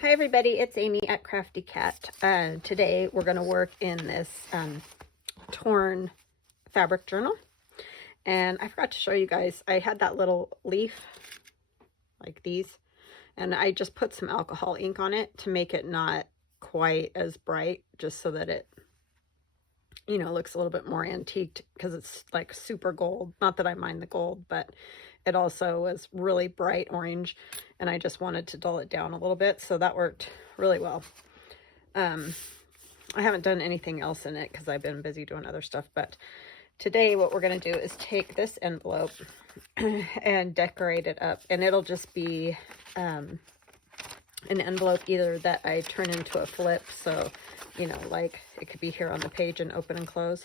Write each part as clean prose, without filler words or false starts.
Hi everybody, it's Amy at Crafty Cat. Today we're going to work in this torn fabric journal. And I forgot to show you guys, I had that little leaf like these, and I just put some alcohol ink on it to make it not quite as bright, just so that it, you know, looks a little bit more antiqued, because it's like super gold. Not that I mind the gold, but it also was really bright orange, and I just wanted to dull it down a little bit, so that worked really well. I haven't done anything else in it because I've been busy doing other stuff, but today what we're going to do is take this envelope and decorate it up, and it'll just be an envelope either that I turn into a flip, so, you know, like it could be here on the page and open and close,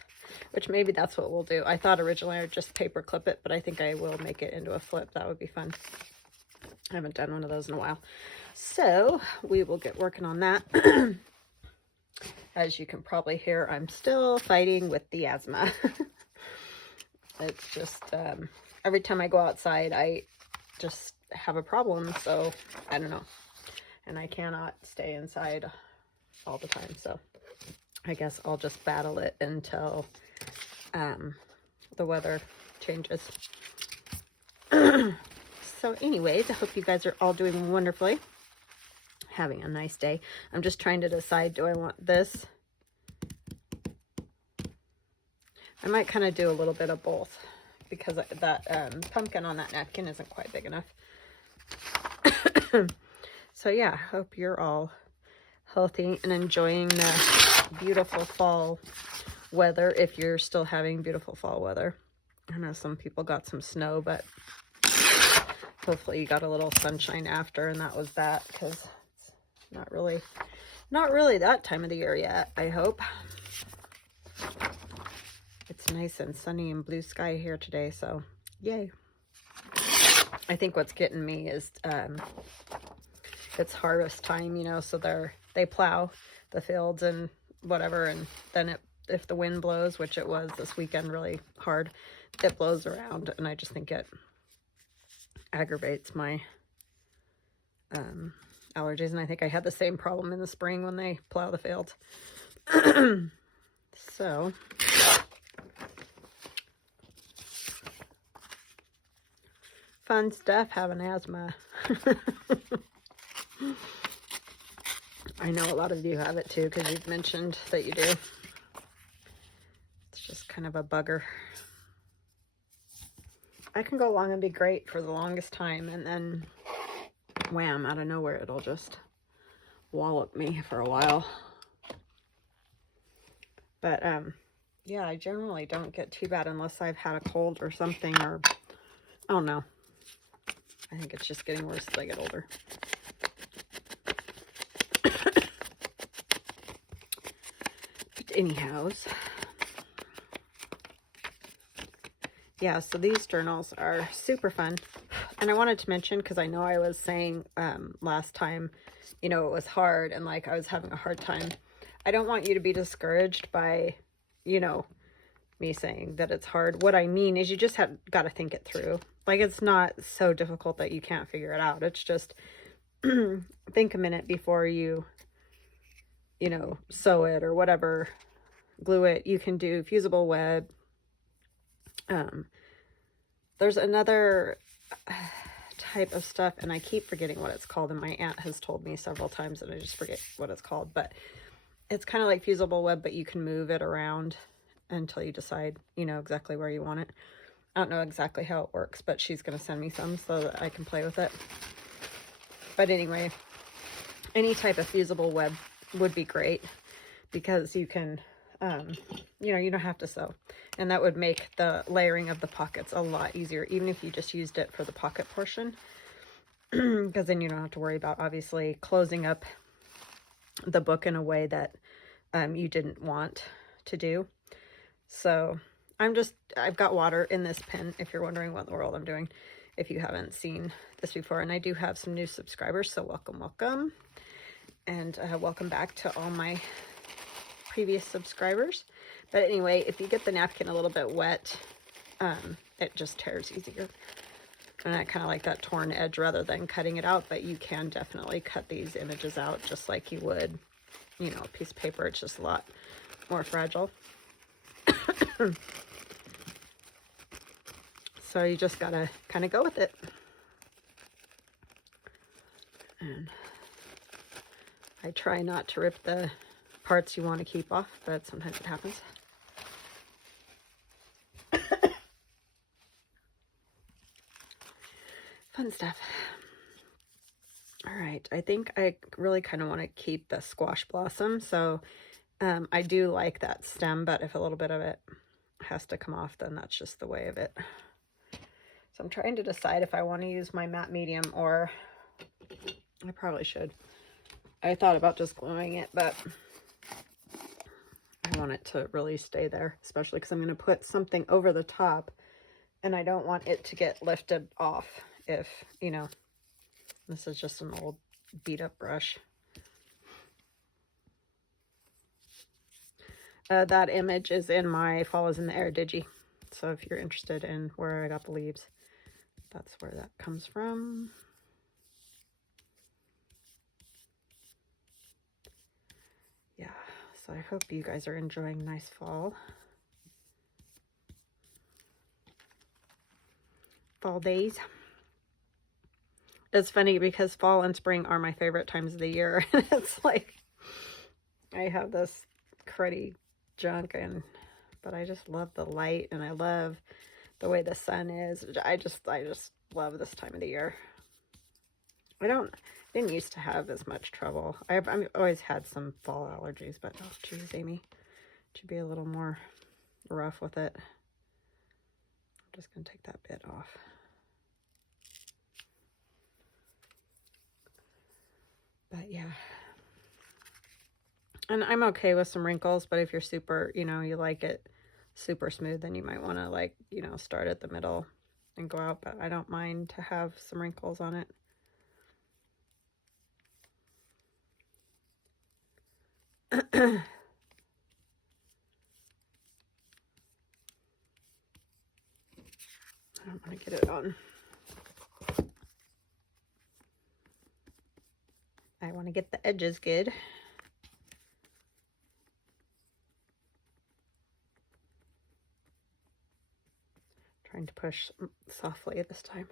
which maybe that's what we'll do. I thought originally I'd just paper clip it, but I think I will make it into a flip. That would be fun. I haven't done one of those in a while. So we will get working on that. As you can probably hear, I'm still fighting with the asthma. It's just, every time I go outside, I just have a problem, so I don't know. And I cannot stay inside all the time, so I guess I'll just battle it until the weather changes. So anyways, I hope you guys are all doing wonderfully, having a nice day. I'm just trying to decide, do I want this? I might kind of do a little bit of both, because that pumpkin on that napkin isn't quite big enough. So yeah, hope you're all healthy and enjoying the beautiful fall weather, if you're still having beautiful fall weather. I know some people got some snow, but hopefully you got a little sunshine after, and that was that, because it's not really that time of the year yet, I hope. It's nice and sunny and blue sky here today, so yay. I think what's getting me is it's harvest time, you know, so they plow the fields and whatever, and then if the wind blows, which it was this weekend really hard, it blows around, and I just think it aggravates my allergies. And I think I had the same problem in the spring when they plow the fields. So fun stuff having asthma. I know a lot of you have it too, because you've mentioned that you do. It's just kind of a bugger. I can go along and be great for the longest time, and then wham, out of nowhere, it'll just wallop me for a while. But yeah, I generally don't get too bad unless I've had a cold or something, or I don't know. I think it's just getting worse as I get older. But anyhows, yeah, so these journals are super fun. And I wanted to mention, because I know I was saying last time, you know, it was hard, and like I was having a hard time. I don't want you to be discouraged by, you know, me saying that it's hard. What I mean is you just have got to think it through. Like, it's not so difficult that you can't figure it out. It's just think a minute before you know, sew it or whatever, glue it. You can do fusible web. There's another type of stuff, and I keep forgetting what it's called, and my aunt has told me several times, and I just forget what it's called, but it's kind of like fusible web, but you can move it around until you decide, you know, exactly where you want it. I don't know exactly how it works, but she's going to send me some so that I can play with it. But anyway, any type of fusible web would be great, because you can, you know, you don't have to sew. And that would make the layering of the pockets a lot easier, even if you just used it for the pocket portion. Because then you don't have to worry about, obviously, closing up the book in a way that you didn't want to do. So I've got water in this pen, if you're wondering what in the world I'm doing, if you haven't seen this before. And I do have some new subscribers, so welcome. And welcome back to all my previous subscribers. But anyway, if you get the napkin a little bit wet, it just tears easier. And I kind of like that torn edge rather than cutting it out, but you can definitely cut these images out just like you would, you know, a piece of paper. It's just a lot more fragile. So you just gotta kind of go with it. And I try not to rip the parts you want to keep off, but sometimes it happens. Fun stuff. All right, I think I really kind of want to keep the squash blossom. So I do like that stem, but if a little bit of it has to come off, then that's just the way of it. So I'm trying to decide if I want to use my matte medium, or I probably should. I thought about just gluing it, but I want it to really stay there, especially because I'm going to put something over the top, and I don't want it to get lifted off if, you know, this is just an old beat up brush. That image is in my Fall is in the Air digi. So if you're interested in where I got the leaves, that's where that comes from. Yeah, so I hope you guys are enjoying nice fall. Fall days. It's funny because fall and spring are my favorite times of the year. It's like I have this cruddy junk, but I just love the light, and I love the way the sun is. I just love this time of the year. I didn't used to have as much trouble. I've always had some fall allergies, but oh geez, Amy, should be a little more rough with it. I'm just gonna take that bit off. But yeah, and I'm okay with some wrinkles, but if you're super, you know, you like it super smooth, then you might want to, like, you know, start at the middle and go out, but I don't mind to have some wrinkles on it. I don't want to get it on. I want to get the edges good. Trying to push softly this time.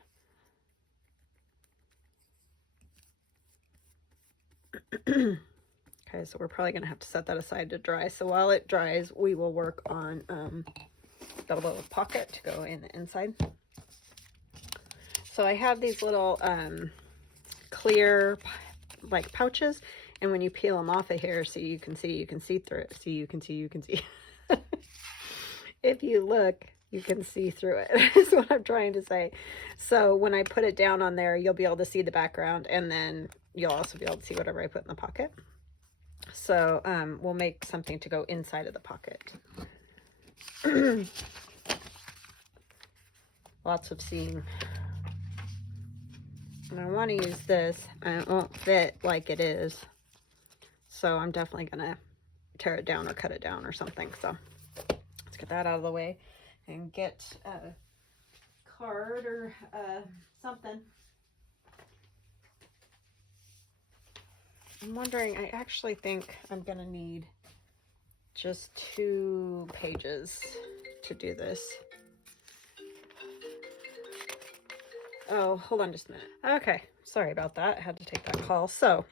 Okay, so we're probably going to have to set that aside to dry. So while it dries, we will work on that little pocket to go in the inside. So I have these little clear like pouches, and when you peel them off of here, so you can see through it. So you can see. If you look, you can see through it, is what I'm trying to say. So when I put it down on there, you'll be able to see the background, and then you'll also be able to see whatever I put in the pocket. So we'll make something to go inside of the pocket. Lots of seam. And I want to use this, and it won't fit like it is. So I'm definitely going to tear it down or cut it down or something. So let's get that out of the way and get a card or something. I'm wondering, I actually think I'm going to need just 2 pages to do this. Oh, hold on just a minute. Okay, sorry about that. I had to take that call. So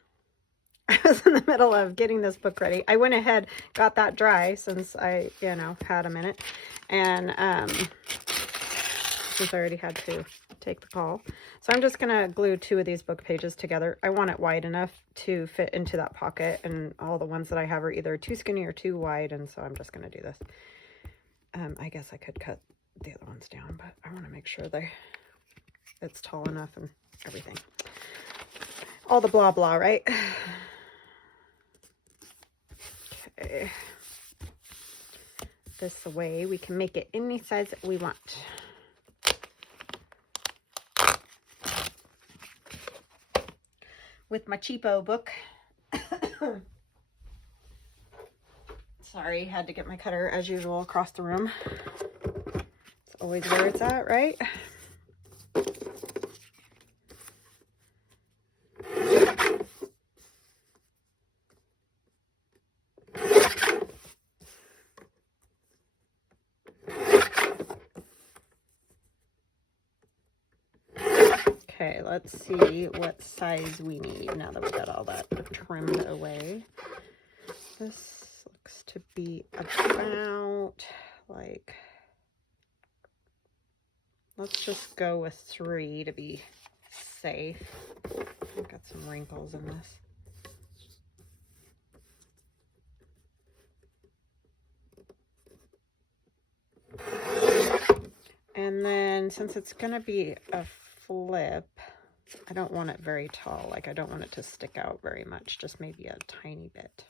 I was in the middle of getting this book ready. I went ahead, got that dry since I, you know, had a minute. And since I already had to take the call. So I'm just going to glue 2 of these book pages together. I want it wide enough to fit into that pocket, and all the ones that I have are either too skinny or too wide, and so I'm just going to do this. I guess I could cut the other ones down, but I want to make sure it's tall enough and everything. All the blah blah, right? Okay. This way we can make it any size that we want. With my cheapo book. Sorry, had to get my cutter as usual across the room. It's always where it's at, right? Okay, let's see what size we need now that we got all that trimmed away. This looks to be about like, let's just go with 3 to be safe. I've got some wrinkles in this. And then since it's going to be a flip, I don't want it very tall. Like, I don't want it to stick out very much, just maybe a tiny bit.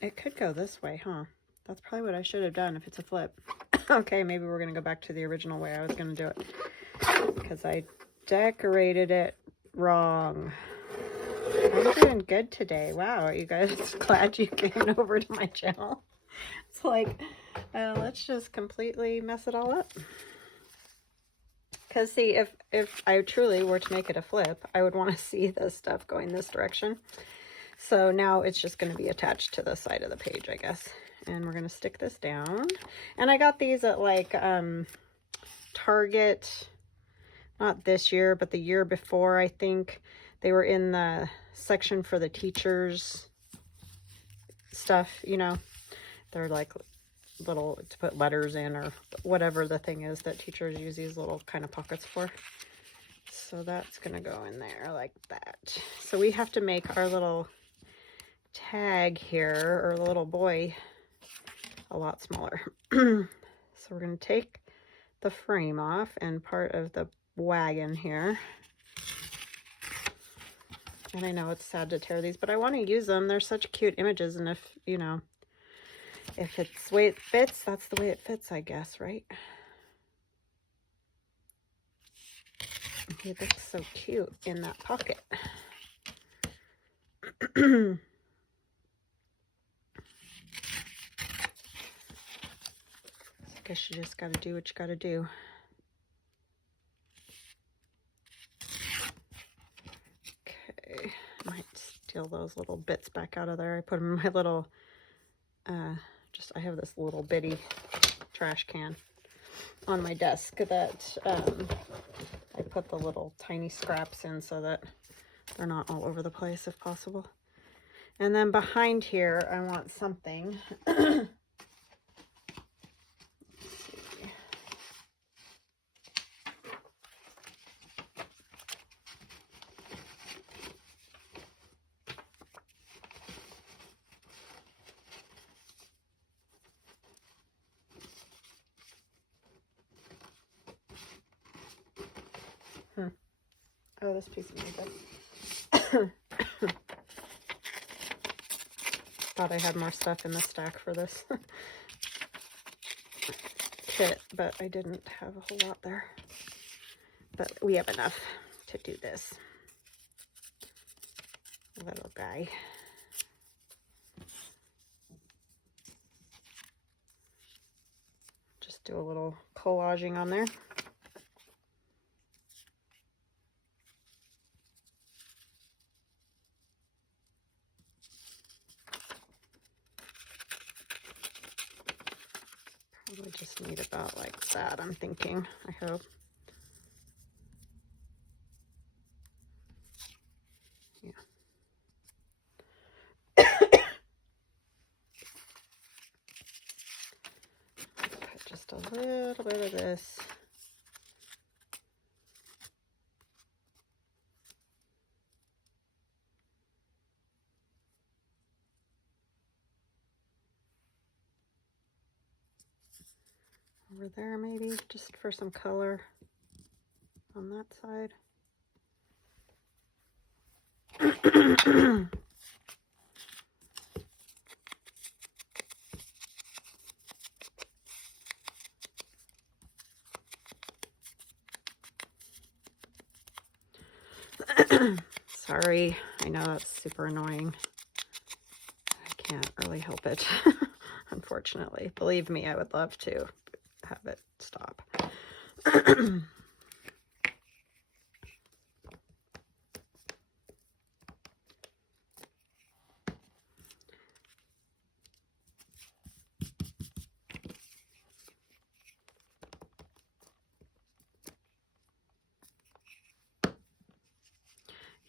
It could go this way, huh? That's probably what I should have done if it's a flip. Okay, maybe we're going to go back to the original way I was going to do it, because I decorated it wrong. I'm doing good today. Wow, are you guys glad you came over to my channel? It's like, let's just completely mess it all up. Because see, if I truly were to make it a flip, I would want to see this stuff going this direction. So now it's just going to be attached to the side of the page, I guess. And we're going to stick this down. And I got these at like Target, not this year, but the year before, I think. They were in the section for the teachers stuff, you know. They're like little to put letters in or whatever the thing is that teachers use these little kind of pockets for. So that's going to go in there like that. So we have to make our little tag here, or the little boy, a lot smaller. So we're going to take the frame off and part of the wagon here. And I know it's sad to tear these, but I want to use them. They're such cute images, and if, you know, if it's the way it fits, that's the way it fits, I guess, right? He looks so cute in that pocket. I guess you just got to do what you got to do. Okay, might steal those little bits back out of there. I put them in my little, I have this little bitty trash can on my desk that I put the little tiny scraps in so that they're not all over the place if possible. And then behind here, I want something. Oh, this piece of makeup. Thought I had more stuff in the stack for this kit, but I didn't have a whole lot there. But we have enough to do this little guy. Just do a little collaging on there. Probably just need about like that, I'm thinking, I hope. Yeah. Put just a little bit of this. Over there, maybe just for some color on that side. Sorry, I know that's super annoying. I can't really help it, unfortunately. Believe me, I would love to have it stop.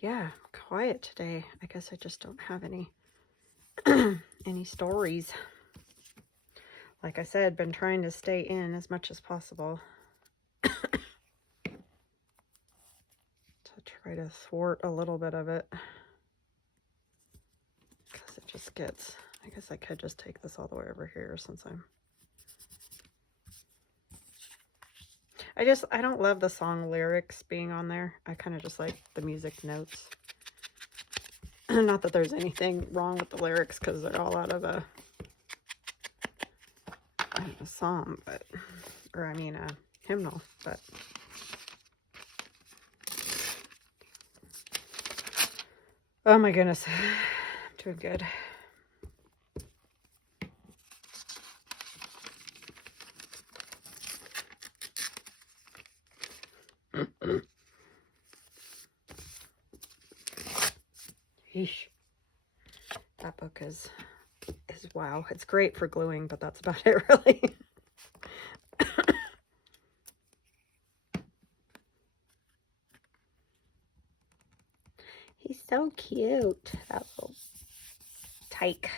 yeah, quiet today. I guess I just don't have any any stories. Like I said, been trying to stay in as much as possible to try to thwart a little bit of it. Because it just gets, I guess I could just take this all the way over here since I don't love the song lyrics being on there. I kind of just like the music notes. Not that there's anything wrong with the lyrics because they're all out of a psalm, but, or I mean a hymnal, but. Oh my goodness, I'm doing good. Yeesh. That book is wow. It's great for gluing, but that's about it, really. He's so cute, that little tyke.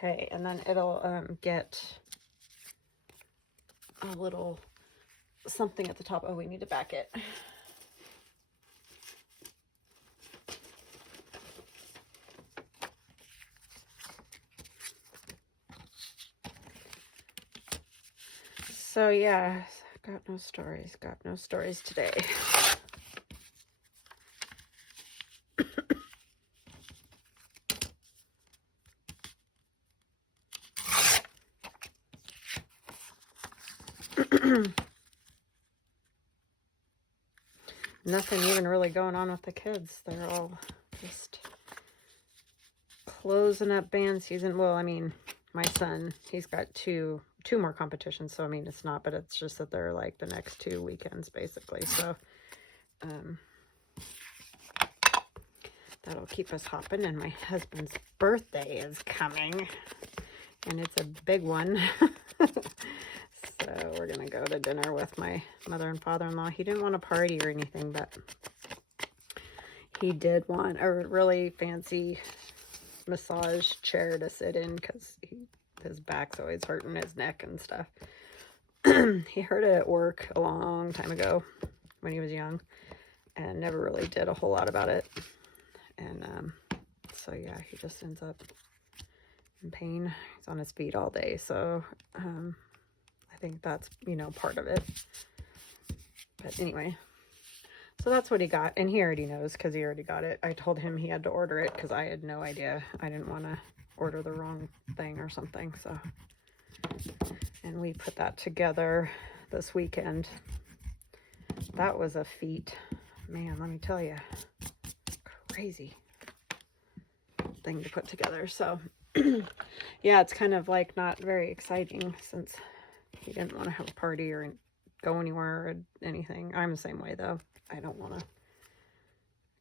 Okay, and then it'll get a little something at the top. Oh, we need to back it. So yeah, got no stories today. Nothing even really going on with the kids. They're all just closing up band season. Well, I mean, my son, he's got two more competitions, so I mean, it's not, but it's just that they're like the next 2 weekends basically. So that'll keep us hopping. And my husband's birthday is coming, and it's a big one. So we're gonna go to dinner with my mother and father-in-law. He didn't want a party or anything, but he did want a really fancy massage chair to sit in because his back's always hurting, his neck and stuff. He heard it at work a long time ago when he was young and never really did a whole lot about it. And so yeah, he just ends up in pain. He's on his feet all day, so I think that's, you know, part of it. But anyway, so that's what he got, and he already knows because he already got it. I told him he had to order it because I had no idea. I didn't want to order the wrong thing or something. So, and we put that together this weekend. That was a feat, man. Let me tell you, crazy thing to put together. So yeah, it's kind of like not very exciting since he didn't want to have a party or go anywhere or anything. I'm the same way though. I don't want to.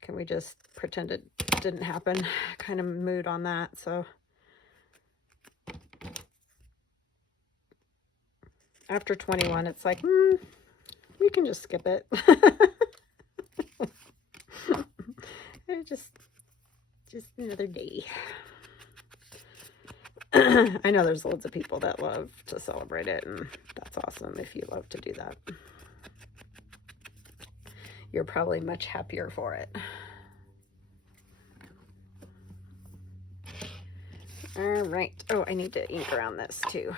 Can we just pretend it didn't happen? Kind of mood on that. So after 21, it's like, we can just skip it. just another day. I know there's loads of people that love to celebrate it, and that's awesome if you love to do that. You're probably much happier for it. All right. Oh, I need to ink around this too.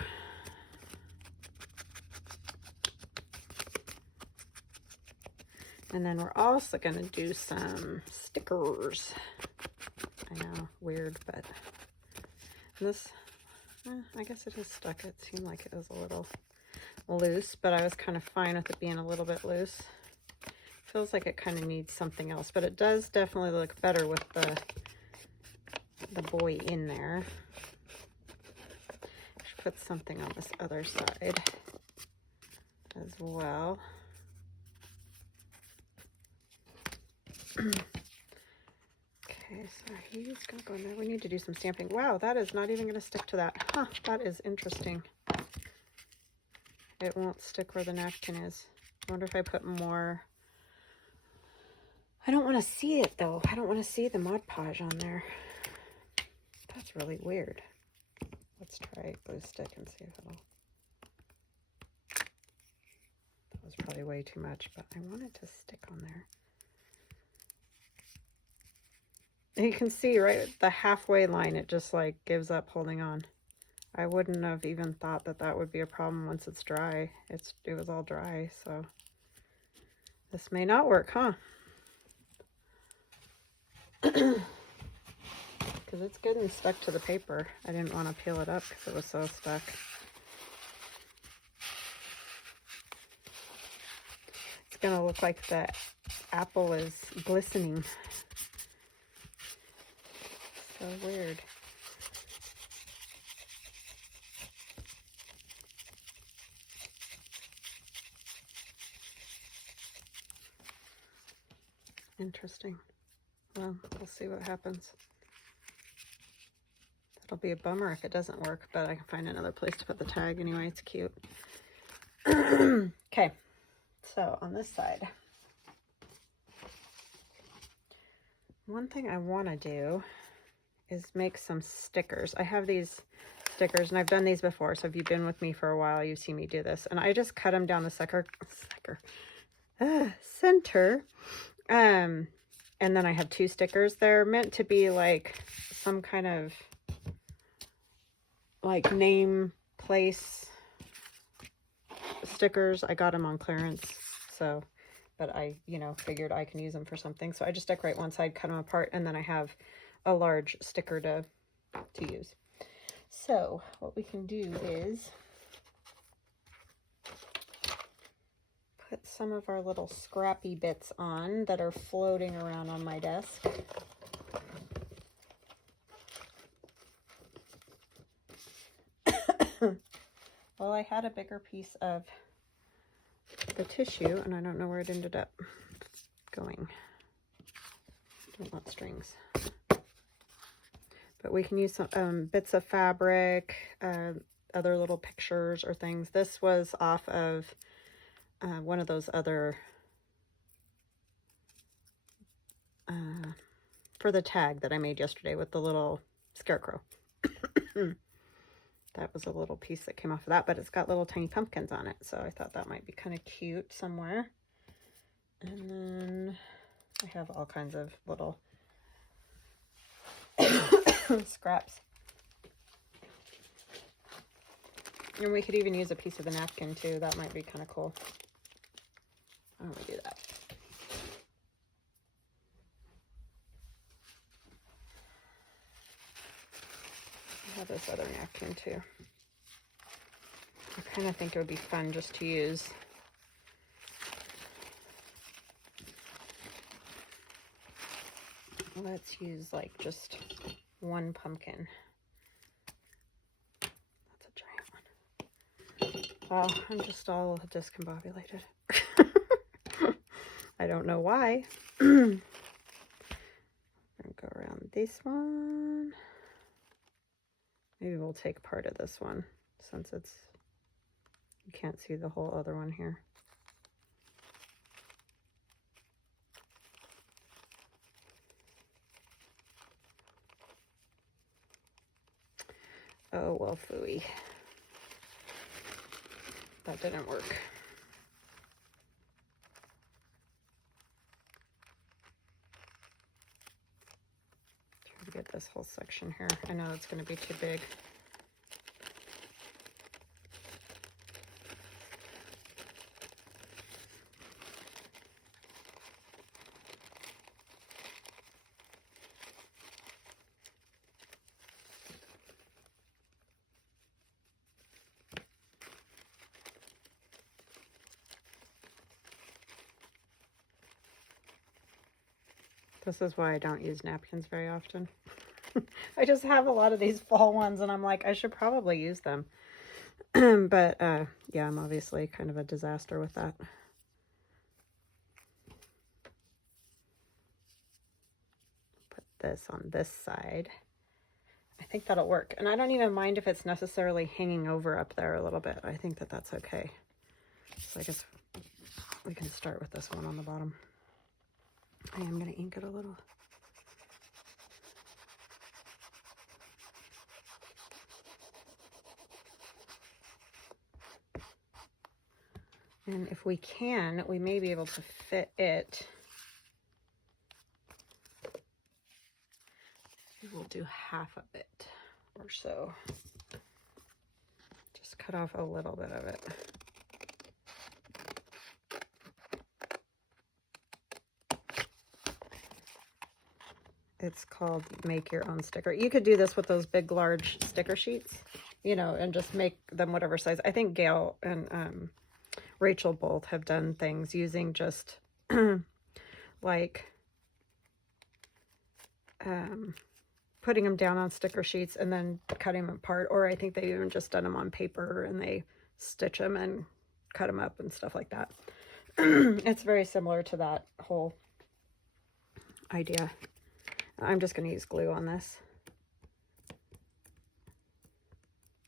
And then we're also going to do some stickers. I know, weird, but this, I guess it is stuck. It seemed like it was a little loose, but I was kind of fine with it being a little bit loose. Feels like it kind of needs something else, but it does definitely look better with the boy in there. Should put something on this other side as well. Okay. Okay, so he's gonna go in there. We need to do some stamping. Wow, that is not even gonna stick to that. Huh, that is interesting. It won't stick where the napkin is. I wonder if I put more. I don't want to see it though. I don't want to see the Mod Podge on there. That's really weird. Let's try glue stick and see if it'll. That was probably way too much, but I want it to stick on there. And you can see right at the halfway line, it just like gives up holding on. I wouldn't have even thought that that would be a problem once it's dry. It was all dry, so this may not work, huh? Because it's good and stuck to the paper. I didn't want to peel it up because it was so stuck. It's gonna look like the apple is glistening. So weird. Interesting. Well, we'll see what happens. It'll be a bummer if it doesn't work, but I can find another place to put the tag anyway. It's cute. Okay, so on this side, one thing I want to do is make some stickers. I have these stickers, and I've done these before, so if you've been with me for a while, you've seen me do this. And I just cut them down the center. And then I have two stickers. They're meant to be like some kind of like name place stickers. I got them on clearance, so, but I, figured I can use them for something. So I just decorate one side, cut them apart, and then I have a large sticker to use. So what we can do is put some of our little scrappy bits on that are floating around on my desk. Well, I had a bigger piece of the tissue, and I don't know where it ended up going. Don't want strings. But we can use some bits of fabric, other little pictures or things. This was off of one of those other, for the tag that I made yesterday with the little scarecrow. That was a little piece that came off of that, but it's got little tiny pumpkins on it, so I thought that might be kind of cute somewhere. And then I have all kinds of little scraps. And we could even use a piece of the napkin too. That might be kind of cool. I don't want to do that. I have this other napkin too. I kind of think it would be fun just to use. Let's use like just one pumpkin. That's a giant one. Wow, I'm just all discombobulated. I don't know why. I'm gonna go around this one. Maybe we'll take part of this one since you can't see the whole other one here. Oh, well, phooey. That didn't work. Try to get this whole section here. I know it's going to be too big. This is why I don't use napkins very often. I just have a lot of these fall ones, and I'm like, I should probably use them. But, yeah, I'm obviously kind of a disaster with that. Put this on this side. I think that'll work. And I don't even mind if it's necessarily hanging over up there a little bit. I think that that's okay. So I guess we can start with this one on the bottom. I am going to ink it a little. And if we can, we may be able to fit it. We'll do half of it or so. Just cut off a little bit of it. It's called Make Your Own Sticker. You could do this with those big, large sticker sheets, you know, and just make them whatever size. I think Gail and Rachel both have done things using just like putting them down on sticker sheets and then cutting them apart. Or I think they've even just done them on paper and they stitch them and cut them up and stuff like that. It's very similar to that whole idea. I'm just going to use glue on this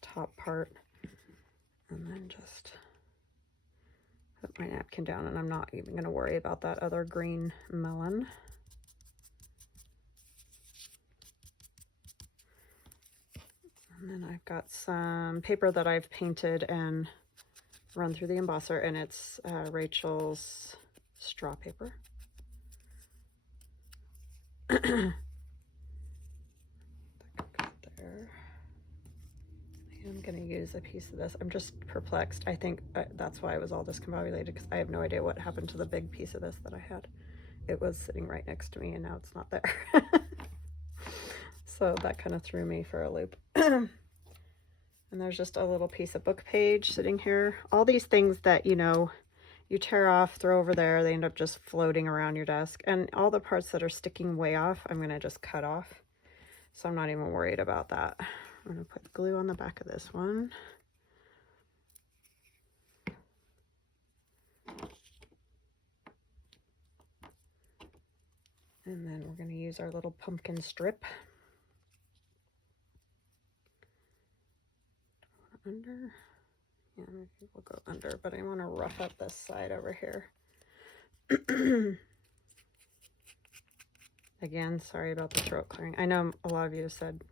top part and then just put my napkin down, and I'm not even going to worry about that other green melon. And then I've got some paper that I've painted and run through the embosser, and it's Rachel's straw paper. There. I'm going to use a piece of this. I'm just perplexed. I think that's why I was all discombobulated, because I have no idea what happened to the big piece of this that I had. It was sitting right next to me and now it's not there. So that kind of threw me for a loop. And there's just a little piece of book page sitting here. All these things that, you know, you tear off, throw over there, they end up just floating around your desk. And all the parts that are sticking way off, I'm going to just cut off. So I'm not even worried about that. I'm going to put glue on the back of this one. And then we're going to use our little pumpkin strip. Under. Yeah, maybe we'll go under, but I want to rough up this side over here. Again, sorry about the throat clearing. I know a lot of you have said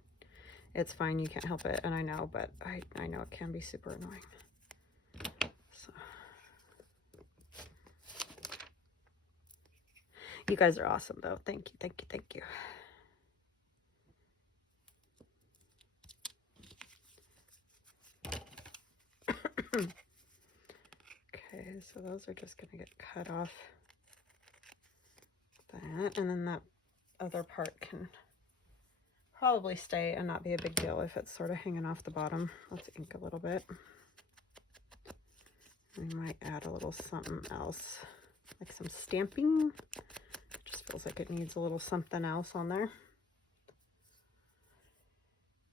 it's fine, you can't help it, and I know, but I know it can be super annoying. So. You guys are awesome, though. Thank you, thank you, thank you. Okay, so those are just going to get cut off. That, and then that other part can probably stay and not be a big deal if it's sort of hanging off the bottom. Let's ink a little bit. We might add a little something else, like some stamping. It just feels like it needs a little something else on there.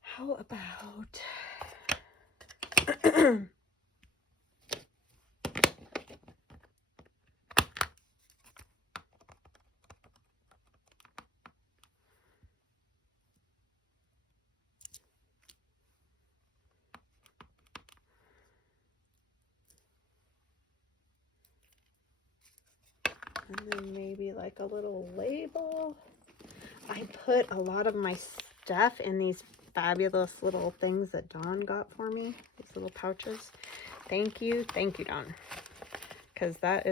How about and then maybe like a little label. I put a lot of my stuff in these fabulous little things that Dawn got for me. These little pouches. Thank you, Dawn. Because that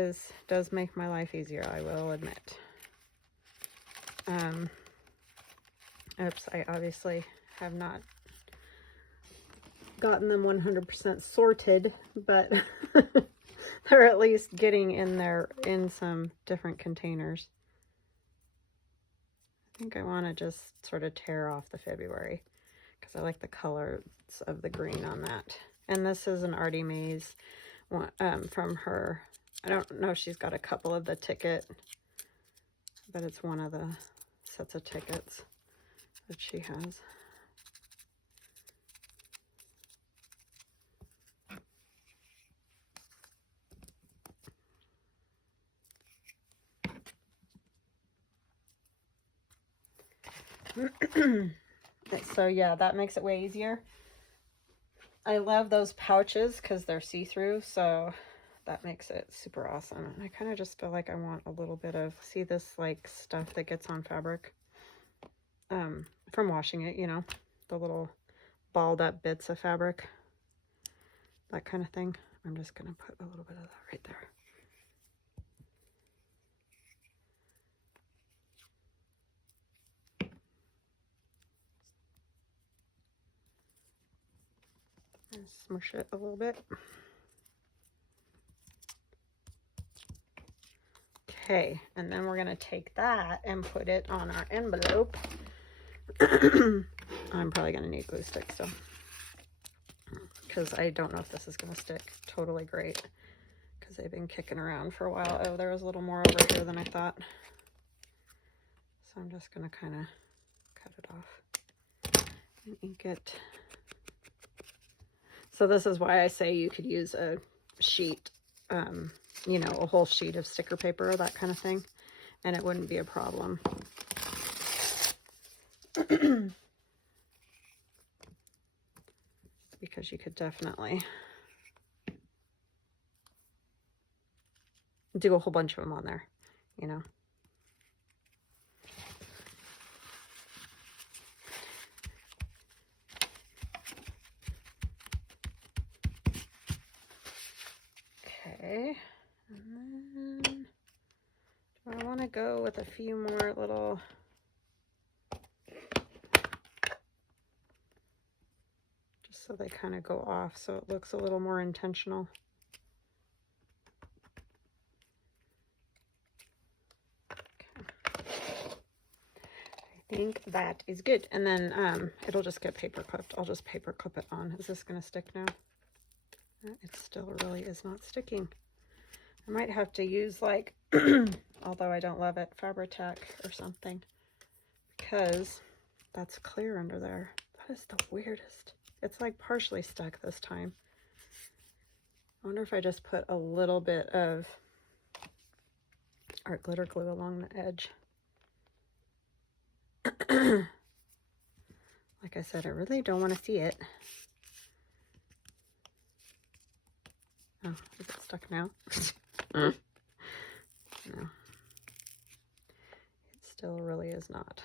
does make my life easier, I will admit. Oops, I obviously have not gotten them 100% sorted, but they're at least getting in there in some different containers. I think I want to just sort of tear off the February because I like the colors of the green on that. And this is an Artie Mays one, from her. I don't know if she's got a couple of the ticket, but it's one of the sets of tickets that she has. So yeah, that makes it way easier. I love those pouches because they're see-through, so that makes it super awesome. And I kind of just feel like I want a little bit of, see this like stuff that gets on fabric from washing it, you know, the little balled up bits of fabric, that kind of thing. I'm just going to put a little bit of that right there. And smush it a little bit. Okay, and then we're going to take that and put it on our envelope. I'm probably going to need glue stick still, because I don't know if this is going to stick totally great, because they've been kicking around for a while. Oh, there was a little more over here than I thought. So I'm just going to kind of cut it off and ink it. So this is why I say you could use a sheet, you know, a whole sheet of sticker paper or that kind of thing, and it wouldn't be a problem. Because you could definitely do a whole bunch of them on there, you know. Okay, and then do I want to go with a few more little so they kind of go off so it looks a little more intentional. Okay. I think that is good. And then it'll just get paper clipped. I'll just paper clip it on. Is this going to stick now? It still really is not sticking. I might have to use like, although I don't love it, Fabri-Tac or something, because that's clear under there. That is the weirdest. It's like partially stuck this time. I wonder if I just put a little bit of art glitter glue along the edge. Like I said, I really don't want to see it. Oh, is it stuck now? No. It still really is not.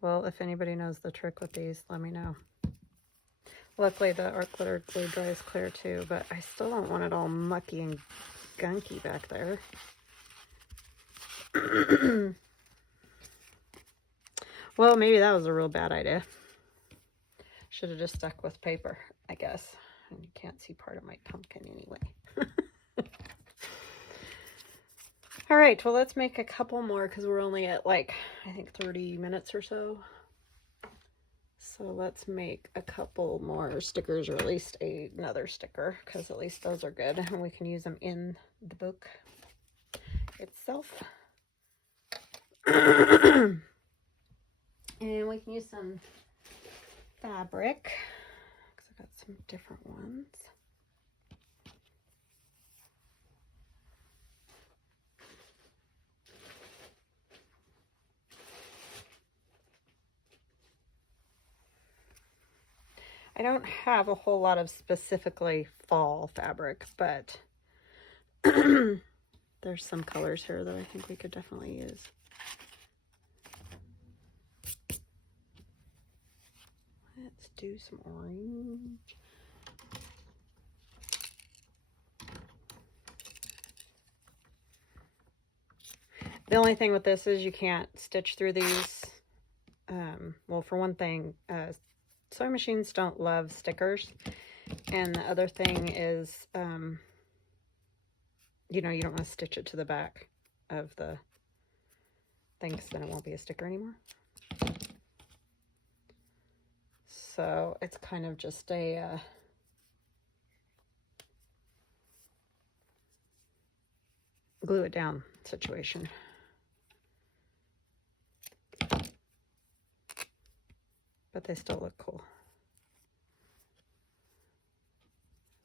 Well, if anybody knows the trick with these, let me know. Luckily, the art glitter glue dries clear too, but I still don't want it all mucky and gunky back there. Well, maybe that was a real bad idea. Should have just stuck with paper, I guess. And you can't see part of my pumpkin anyway. All right, well, let's make a couple more because we're only at like, I think 30 minutes or so. So let's make a couple more stickers, or at least another sticker, because at least those are good and we can use them in the book itself. And we can use some fabric because I got some different ones. I don't have a whole lot of specifically fall fabric, but there's some colors here that I think we could definitely use. Let's do some orange. The only thing with this is you can't stitch through these. Well, for one thing, sewing machines don't love stickers. And the other thing is, you know, you don't want to stitch it to the back of the thing because then it won't be a sticker anymore. So it's kind of just a glue it down situation. But they still look cool.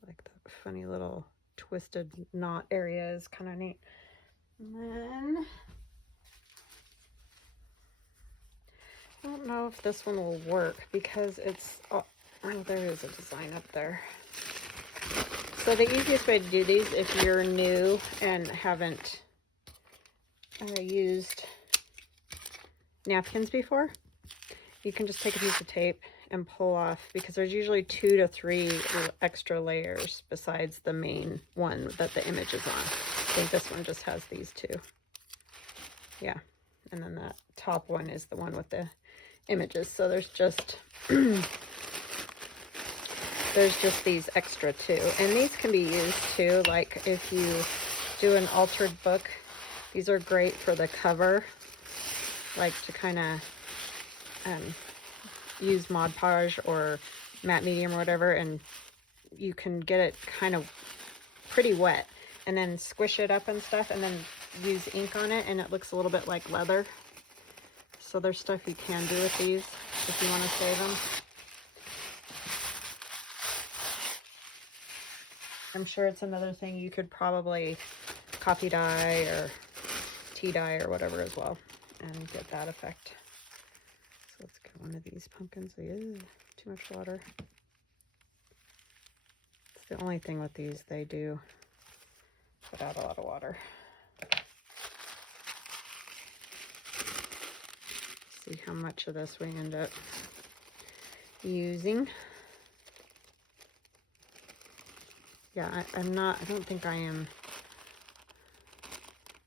Like the funny little twisted knot area is kind of neat. And then I don't know if this one will work because it's, oh, there is a design up there. So the easiest way to do these, if you're new and haven't used napkins before, you can just take a piece of tape and pull off, because there's usually 2 to 3 extra layers besides the main one that the image is on. I think this one just has these 2. Yeah, and then that top one is the one with the images. So there's just there's just these extra 2, and these can be used too, like if you do an altered book. These are great for the cover, like to kind of use Mod Podge or matte medium or whatever, and you can get it kind of pretty wet and then squish it up and stuff, and then use ink on it, and it looks a little bit like leather. So there's stuff you can do with these if you want to save them. I'm sure it's another thing you could probably coffee dye or tea dye or whatever as well and get that effect. So let's get one of these pumpkins. Ew, too much water. It's the only thing with these, they do put out a lot of water. See how much of this we end up using. Yeah, I don't think I am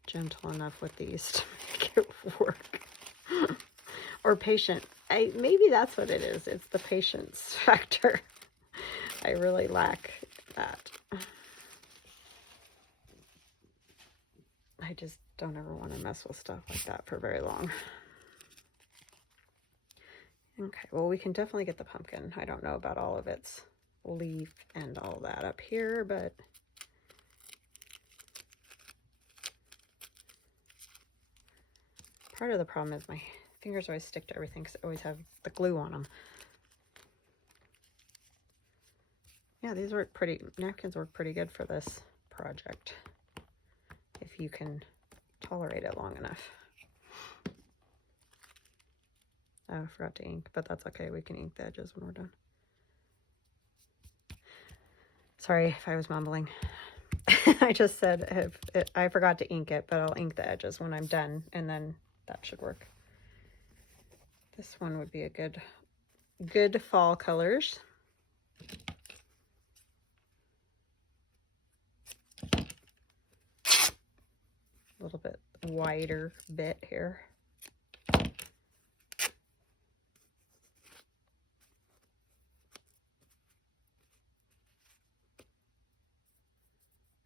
gentle enough with these to make it work. Or patient. Maybe that's what it is. It's the patience factor. I really lack that. I just don't ever want to mess with stuff like that for very long. Okay, well, we can definitely get the pumpkin. I don't know about all of its leaf and all that up here, but part of the problem is my fingers always stick to everything because I always have the glue on them. Yeah, these work pretty, napkins work pretty good for this project if you can tolerate it long enough. Oh, I forgot to ink, but that's okay. We can ink the edges when we're done. Sorry if I was mumbling. I just said I forgot to ink it, but I'll ink the edges when I'm done, and then that should work. This one would be a good fall colors. A little bit wider bit here.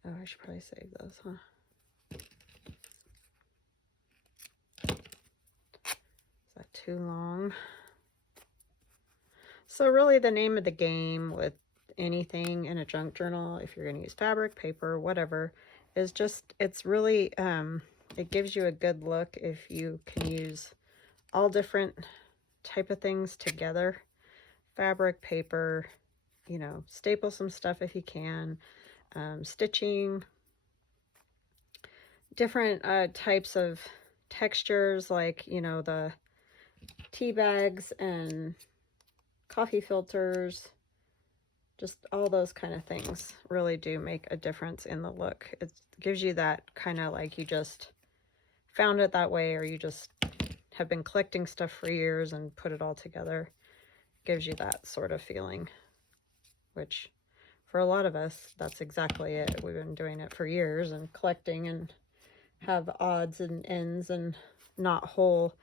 Oh, I should probably save those, huh? Is that too long? So really the name of the game with anything in a junk journal, if you're going to use fabric, paper, whatever, is just, it's really, it gives you a good look if you can use all different type of things together. Fabric, paper, you know, staple some stuff if you can. Stitching, different types of textures, like, you know, the tea bags and coffee filters, just all those kind of things really do make a difference in the look. It gives you that kind of like you just found it that way, or you just have been collecting stuff for years and put it all together. Gives you that sort of feeling, which for a lot of us, that's exactly it. We've been doing it for years and collecting and have odds and ends and not whole,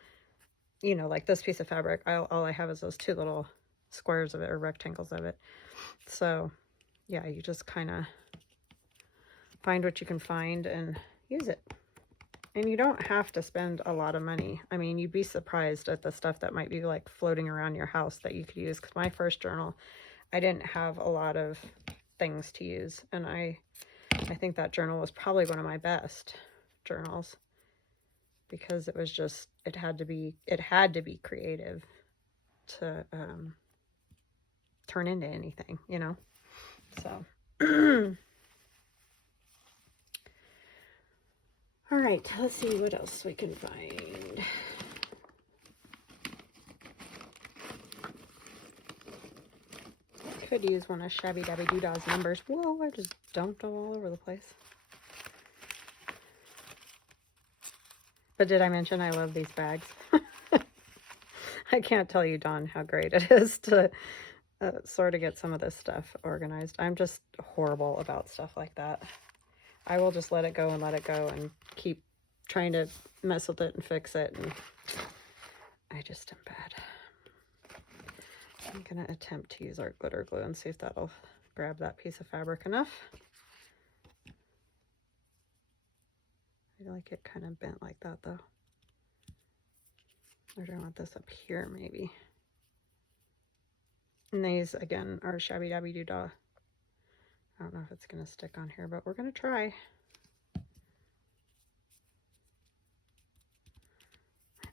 you know, like this piece of fabric. All I have is those 2 little squares of it, or rectangles of it. So yeah, you just kind of find what you can find and use it. And you don't have to spend a lot of money. I mean, you'd be surprised at the stuff that might be like floating around your house that you could use. Because my first journal, I didn't have a lot of things to use, and I think that journal was probably one of my best journals, because it was just, it had to be creative to turn into anything, you know. So All right, let's see what else we can find. Could use one of Shabby Dabby Doodah's numbers. Whoa, I just dumped them all over the place. But did I mention I love these bags? I can't tell you, Dawn, how great it is to sort of get some of this stuff organized. I'm just horrible about stuff like that. I will just let it go and keep trying to mess with it and fix it. And I just am bad. I'm going to attempt to use our glitter glue and see if that'll grab that piece of fabric enough. I like it kind of bent like that though. Or do I want this up here maybe? And these again are Shabby Dabby Doodah. I don't know if it's going to stick on here, but we're going to try.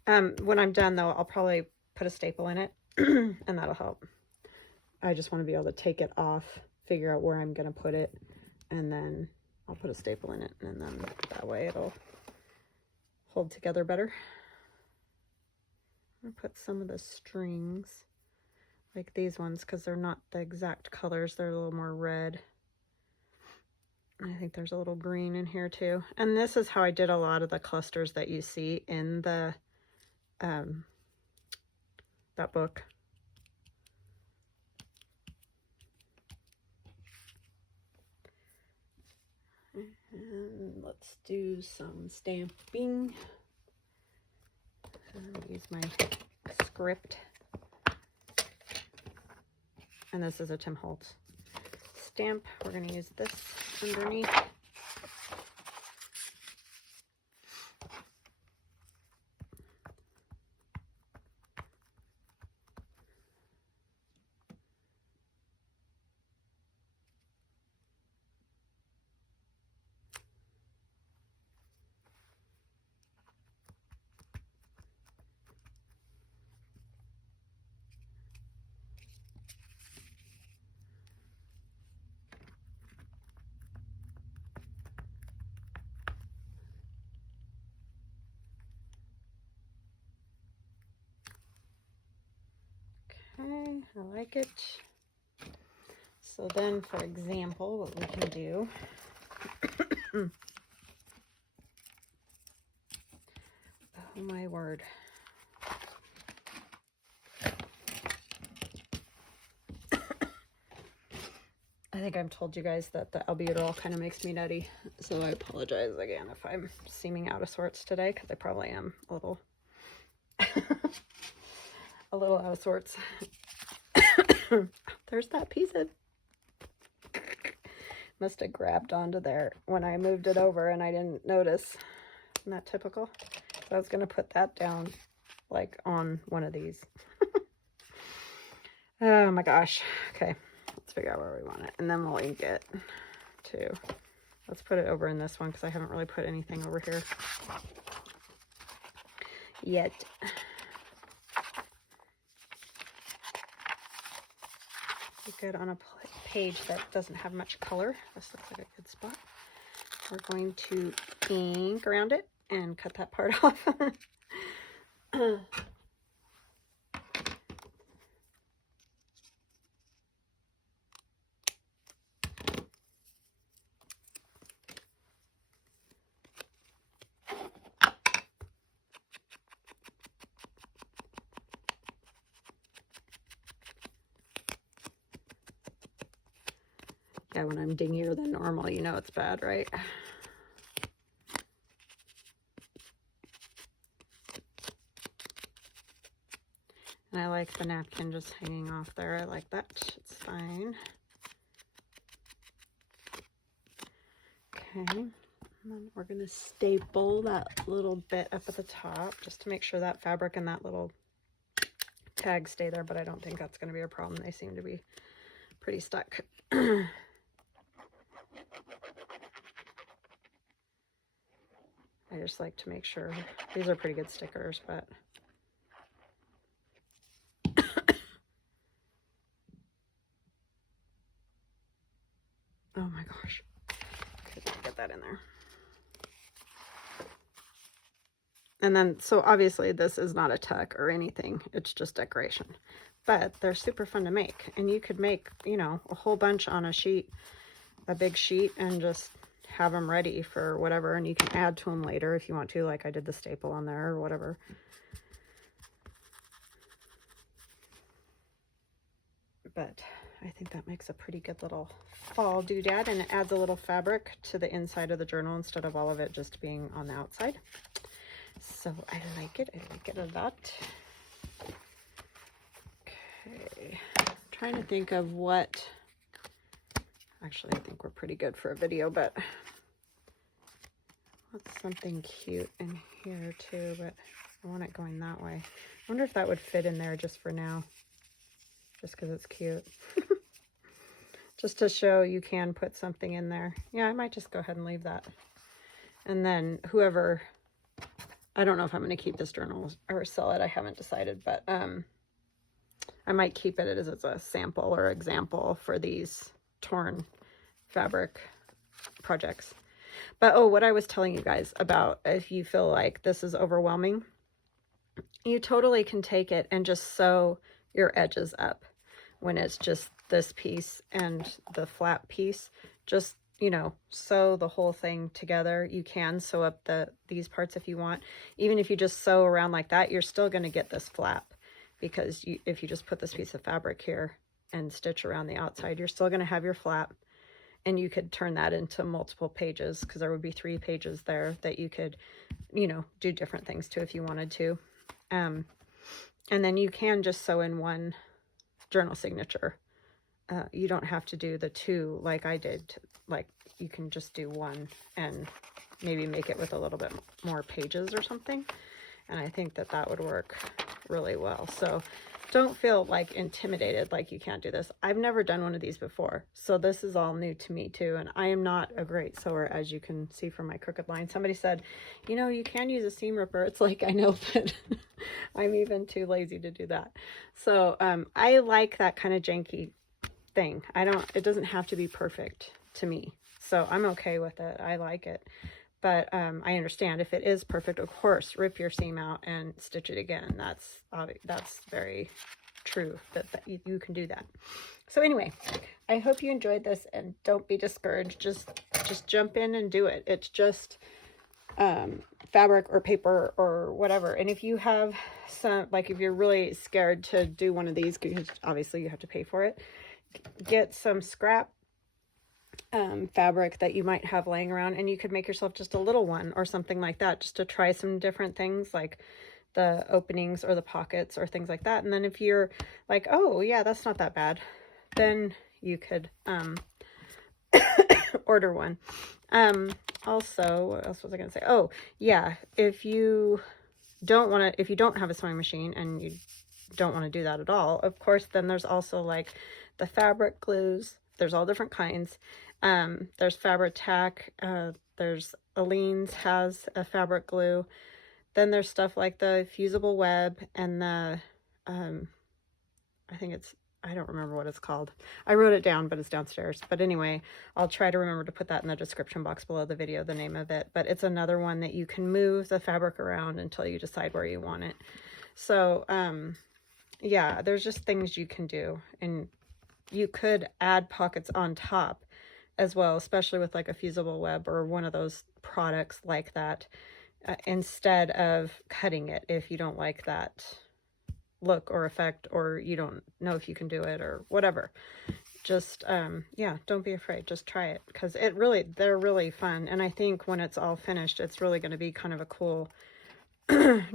When I'm done though, I'll probably put a staple in it and that'll help. I just want to be able to take it off, figure out where I'm going to put it, and then I'll put a staple in it, and then that way it'll hold together better. I'm going to put some of the strings, like these ones, because they're not the exact colors. They're a little more red. I think there's a little green in here too. And this is how I did a lot of the clusters that you see in the that book. And let's do some stamping. Use my script. And this is a Tim Holtz stamp. We're going to use this underneath. Okay, I like it. So then, for example, what we can do, oh my word. I think I've told you guys that the albuterol kind of makes me nutty, so I apologize again if I'm seeming out of sorts today, because I probably am a little, a little out of sorts. There's that piece of, must have grabbed onto there when I moved it over and I didn't notice. Isn't that typical? So I was going to put that down like on one of these. Oh my gosh. Okay, let's figure out where we want it, and then we'll ink it too. Let's put it over in this one because I haven't really put anything over here yet. Be good on a page that doesn't have much color. This looks like a good spot. We're going to ink around it and cut that part off. Yeah, when I'm dingier than normal, you know it's bad, right? And I like the napkin just hanging off there. I like that. It's fine. Okay. And then we're going to staple that little bit up at the top just to make sure that fabric and that little tag stay there, but I don't think that's going to be a problem. They seem to be pretty stuck. I just like to make sure. These are pretty good stickers, but oh my gosh, couldn't get that in there. And then, so obviously this is not a tuck or anything. It's just decoration. But they're super fun to make. And you could make, you know, a whole bunch on a sheet, a big sheet, and just have them ready for whatever. And you can add to them later if you want to, like I did the staple on there or whatever. But I think that makes a pretty good little fall doodad, and it adds a little fabric to the inside of the journal instead of all of it just being on the outside. So I like it. I like it a lot. Okay, I'm trying to think of what, actually I think we're pretty good for a video, but what's something cute in here too, but I want it going that way. I wonder if that would fit in there just for now, just because it's cute. Just to show you can put something in there. Yeah, I might just go ahead and leave that. And then whoever, I don't know if I'm going to keep this journal or sell it. I haven't decided, but I might keep it as a sample or example for these torn fabric projects. But oh, what I was telling you guys about, if you feel like this is overwhelming, you totally can take it and just sew your edges up when it's just this piece and the flat piece. Just, you know, sew the whole thing together. You can sew up these parts if you want. Even if you just sew around like that, you're still going to get this flap, because if you just put this piece of fabric here and stitch around the outside, you're still going to have your flap. And you could turn that into multiple pages, because there would be 3 pages there that you could, you know, do different things to if you wanted to. And then you can just sew in one journal signature. You don't have to do the 2 like I did. Like, you can just do 1 and maybe make it with a little bit more pages or something. And I think that that would work really well. So don't feel like intimidated like you can't do this. I've never done one of these before, so this is all new to me too. And I am not a great sewer, as you can see from my crooked line. Somebody said, you know, you can use a seam ripper. It's like, I know, but I'm even too lazy to do that. So I like that kind of janky thing. It doesn't have to be perfect to me, so I'm okay with it. I like it. But I understand if it is perfect, of course, rip your seam out and stitch it again. That's very true that you can do that. So anyway, I hope you enjoyed this, and don't be discouraged. Just jump in and do it. It's just fabric or paper or whatever. And if you have some, like if you're really scared to do one of these, because obviously you have to pay for it, get some scrap fabric that you might have laying around, and you could make yourself just a little one or something like that, just to try some different things, like the openings or the pockets or things like that. And then if you're like, oh yeah, that's not that bad, then you could order one. Also, what else was I gonna say? Oh yeah, if you don't have a sewing machine and you don't want to do that at all, of course, then there's also like the fabric glues. There's all different kinds. There's Fabric Tack. There's Aleene's has a fabric glue. Then there's stuff like the fusible web and the, I don't remember what it's called. I wrote it down, but it's downstairs. But anyway, I'll try to remember to put that in the description box below the video, the name of it. But it's another one that you can move the fabric around until you decide where you want it. So, yeah, there's just things you can do. And you could add pockets on top as well, especially with like a fusible web or one of those products like that, instead of cutting it if you don't like that look or effect, or you don't know if you can do it or whatever. Just yeah, don't be afraid, just try it, because they're really fun. And I think when it's all finished, it's really going to be kind of a cool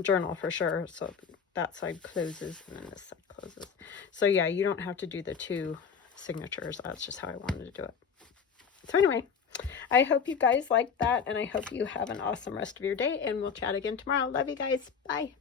journal for sure. So that side closes and then this side closes. So yeah, you don't have to do the 2 signatures. That's just how I wanted to do it. So anyway, I hope you guys liked that, and I hope you have an awesome rest of your day, and we'll chat again tomorrow. Love you guys. Bye.